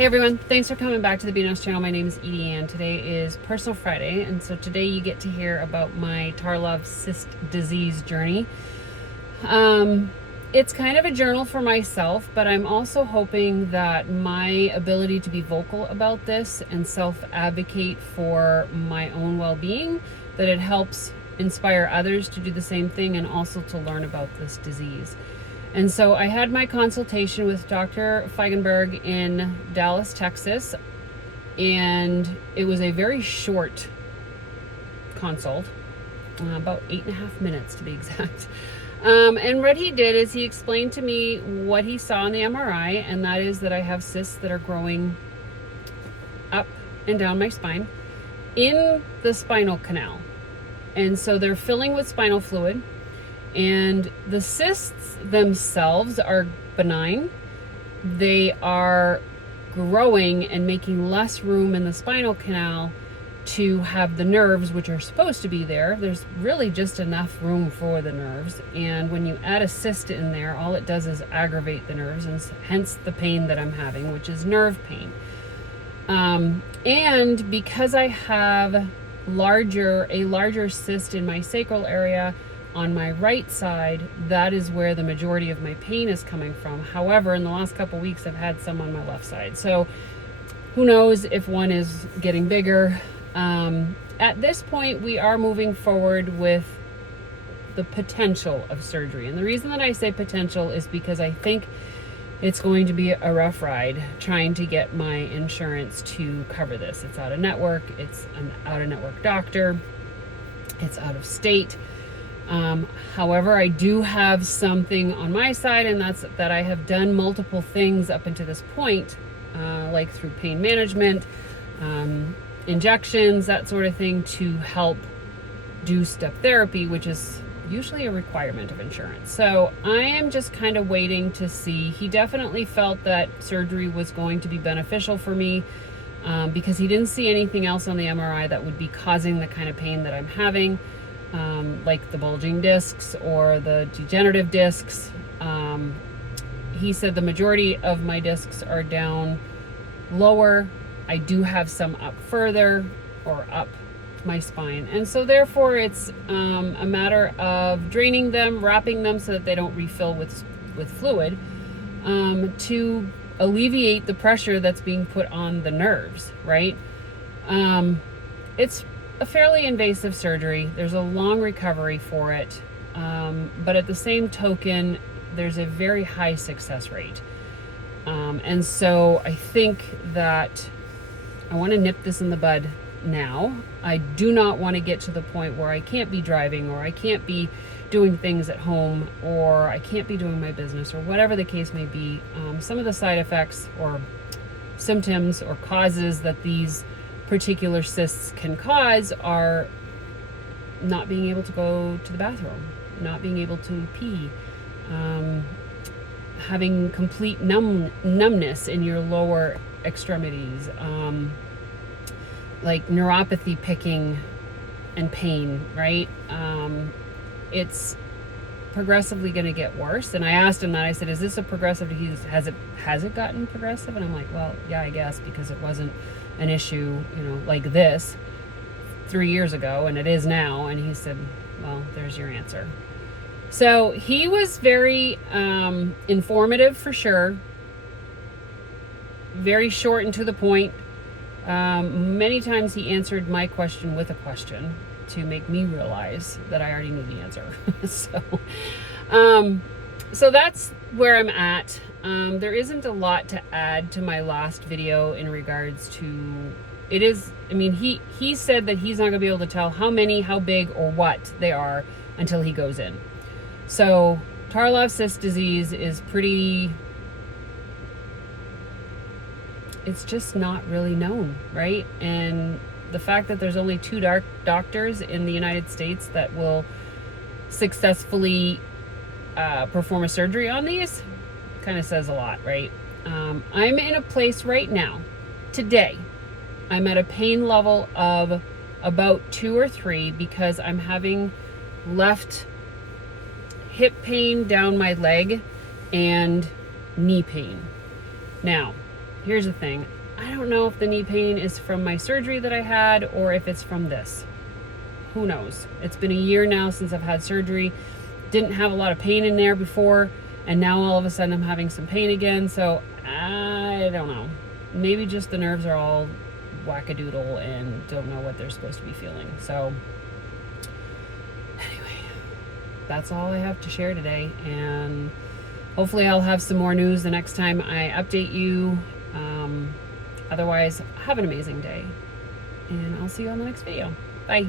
Hey everyone, thanks for coming back to the BNS channel. My name is EdieAnne. Today is Personal Friday, and so today you get to hear about my Tarlov Cysts Disease journey. It's kind of a journal for myself, but I'm also hoping that my ability to be vocal about this and self-advocate for my own well-being, that it helps inspire others to do the same thing and also to learn about this disease. And so I had my consultation with Dr. Feigenbaum in Dallas, Texas, and it was a very short consult, about 8.5 minutes to be exact. And what he did is he explained to me what he saw in the MRI, and that is that I have cysts that are growing up and down my spine in the spinal canal. And so they're filling with spinal fluid. And the cysts themselves are benign. They are growing and making less room in the spinal canal to have the nerves, which are supposed to be there. There's really just enough room for the nerves. And when you add a cyst in there, all it does is aggravate the nerves, and hence the pain that I'm having, which is nerve pain. And because I have a larger cyst in my sacral area, on my right side, that is where the majority of my pain is coming from. However, in the last couple weeks, I've had some on my left side. So who knows if one is getting bigger. At this point, we are moving forward with the potential of surgery. And the reason that I say potential is because I think it's going to be a rough ride trying to get my insurance to cover this. It's out of network. It's an out of network doctor. It's out of state. However, I do have something on my side, and that's that I have done multiple things up until this point, like through pain management, injections, that sort of thing, to help do step therapy, which is usually a requirement of insurance. So I am just kind of waiting to see. He definitely felt that surgery was going to be beneficial for me, because he didn't see anything else on the MRI that would be causing the kind of pain that I'm having. Like the bulging discs or the degenerative discs. He said the majority of my discs are down lower. I do have some up further or up my spine. And so therefore it's a matter of draining them, wrapping them so that they don't refill with fluid, to alleviate the pressure that's being put on the nerves, right? It's a fairly invasive surgery. There's a long recovery for it, but at the same token, there's a very high success rate. And so I think that I want to nip this in the bud now. I do not want to get to the point where I can't be driving, or I can't be doing things at home, or I can't be doing my business, or whatever the case may be. Some of the side effects or symptoms or causes that these particular cysts can cause are not being able to go to the bathroom, not being able to pee, having complete numbness in your lower extremities, like neuropathy, picking, and pain, right? It's progressively going to get worse. And I asked him that. I said, is this a progressive disease? Has it gotten progressive? And I'm like, well, yeah, I guess, because it wasn't an issue, like this 3 years ago, and it is now. And he said, well, there's your answer. So he was very informative, for sure, very short and to the point. Many times he answered my question with a question to make me realize that I already knew the answer. So that's where I'm at. There isn't a lot to add to my last video in regards to, he said that he's not gonna be able to tell how many, how big, or what they are until he goes in. So Tarlov Cysts Disease is it's just not really known, right? And the fact that there's only 2 doctors in the United States that will successfully perform a surgery on these kind of says a lot, right? I'm in a place right now, today, I'm at a pain level of about 2 or 3 because I'm having left hip pain down my leg and knee pain. Now, here's the thing. I don't know if the knee pain is from my surgery that I had or if it's from this. Who knows? It's been a year now since I've had surgery. Didn't have a lot of pain in there before, and now all of a sudden I'm having some pain again. So I don't know. Maybe just the nerves are all wackadoodle and don't know what they're supposed to be feeling. So anyway, that's all I have to share today, and hopefully I'll have some more news the next time I update you. Otherwise, have an amazing day, and I'll see you on the next video. Bye.